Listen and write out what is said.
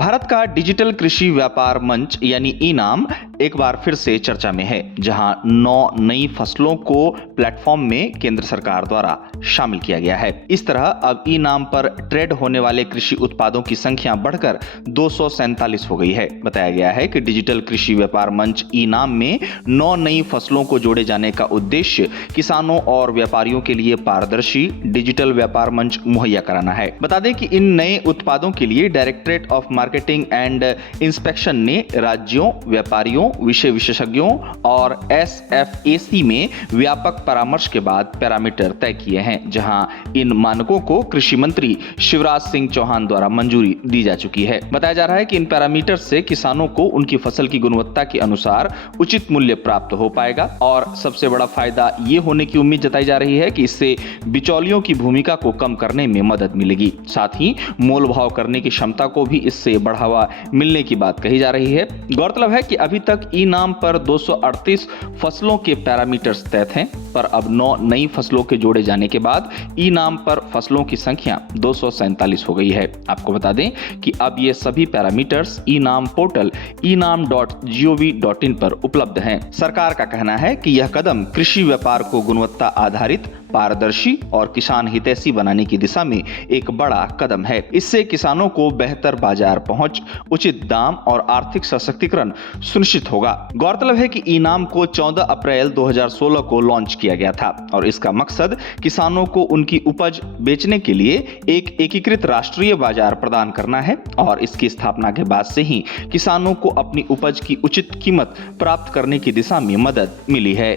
भारत का डिजिटल कृषि व्यापार मंच यानी ई-नाम एक बार फिर से चर्चा में है, जहां 9 नई फसलों को प्लेटफॉर्म में केंद्र सरकार द्वारा शामिल किया गया है। इस तरह अब ई-नाम पर ट्रेड होने वाले कृषि उत्पादों की संख्या बढ़कर 247 हो गई है। बताया गया है कि डिजिटल कृषि व्यापार मंच ई-नाम में 9 नई फसलों को जोड़े जाने का उद्देश्य किसानों और व्यापारियों के लिए पारदर्शी डिजिटल व्यापार मंच मुहैया कराना है। बता दें कि इन नए उत्पादों के लिए directorate of marketing and inspection ने राज्यों, व्यापारियों, विषय विशेषज्ञों और SFAC में व्यापक परामर्श के बाद पैरामीटर तय किए हैं, जहां इन मानकों को कृषि मंत्री शिवराज सिंह चौहान द्वारा मंजूरी दी जा चुकी है। बताया जा रहा है कि इन पैरामीटर से किसानों को उनकी फसल की गुणवत्ता के अनुसार उचित मूल्य प्राप्त हो पाएगा और सबसे बड़ा फायदा ये होने की उम्मीद जताई जा रही है कि इससे बिचौलियों की भूमिका को कम करने में मदद मिलेगी। साथ ही मोल भाव करने की क्षमता को भी इससे बढ़ावा मिलने की बात कही जा रही है। गौरतलब है कि अभी तक ई-नाम पर 238 फसलों के पैरामीटर्स तय थे, पर अब 9 नई फसलों के जोड़े जाने के बाद ई-नाम पर फसलों की संख्या 247 हो गई है। आपको बता दें कि अब ये सभी पैरामीटर्स ई-नाम पोर्टल enam.gov.in पर उपलब्ध हैं। सरकार का कहना है कि यह कदम कृषि व्यापार को गुणवत्ता आधारित, पारदर्शी और किसान हितैषी बनाने की दिशा में एक बड़ा कदम है। इससे किसानों को बेहतर बाजार पहुंच, उचित दाम और आर्थिक सशक्तिकरण सुनिश्चित होगा। गौरतलब है कि ई-नाम को 14 अप्रैल 2016 को लॉन्च किया गया था और इसका मकसद किसानों को उनकी उपज बेचने के लिए एक एकीकृत राष्ट्रीय बाजार प्रदान करना है और इसकी स्थापना के बाद से ही किसानों को अपनी उपज की उचित कीमत प्राप्त करने की दिशा में मदद मिली है।